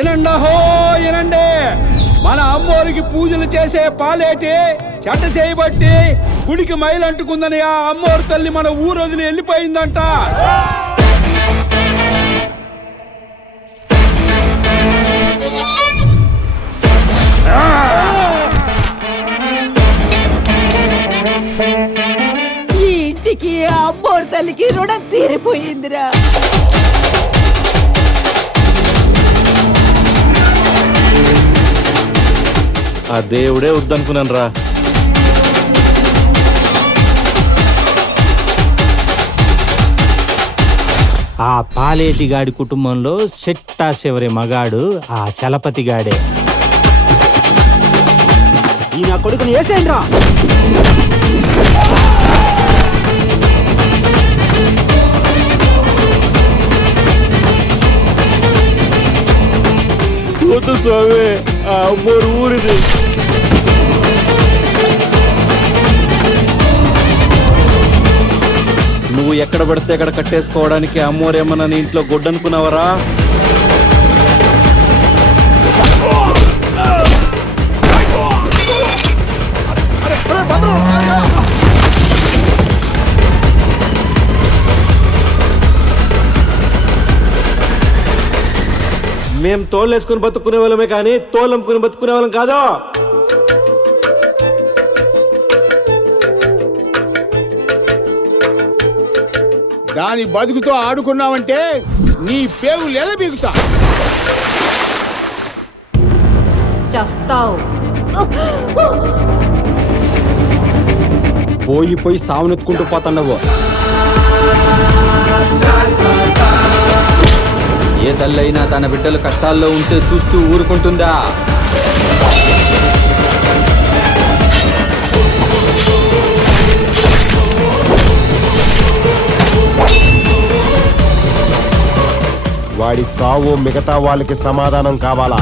ఎనండహో ఎనండి, మన అమ్మోరికి పూజలు చేసే పాలేటి చెడ్డ చేయబట్టి గుడికి మైలంటుకుందని ఆ అమ్మోరు తల్లి మన ఊరు వదిలి వెళ్ళిపోయిందంట. ఈ ఇంటికి అమ్మోరు తల్లికి రుణం తీరిపోయిందిరా. ఆ దేవుడే వద్దనుకున్నాను రా. ఆ పాలేటిగాడి కుటుంబంలో చెట్టా చివరి మగాడు ఆ చలపతిగాడే. ఈ నా కొడుకుని వేసేయండిరా. వద్దు స్వామి, ఆ అమ్మోరు ఊరిది. నువ్వు ఎక్కడ పడితే ఎక్కడ కట్టేసుకోవడానికి అమ్మోరేమన్నా నీ ఇంట్లో గొడ్డనుకున్నావరా? మేం తోలేసుకుని బతుకునే వాళ్ళమే కానీ తోలమ్ముకుని బతుకునే వాళ్ళం కాదు. దాని బతుకుతో ఆడుకున్నావంటే నీ పేగు లేదా బీగుతా. చస్తావు. పోయి పోయి సావునెత్తుకుంటూ పోతున్నావు. ఏ తల్లైనా తన బిడ్డలు కష్టాల్లో ఉంటే చూస్తూ ఊరుకుంటుందా? వాడి సావు మిగతా వాళ్ళకి సమాధానం కావాలా?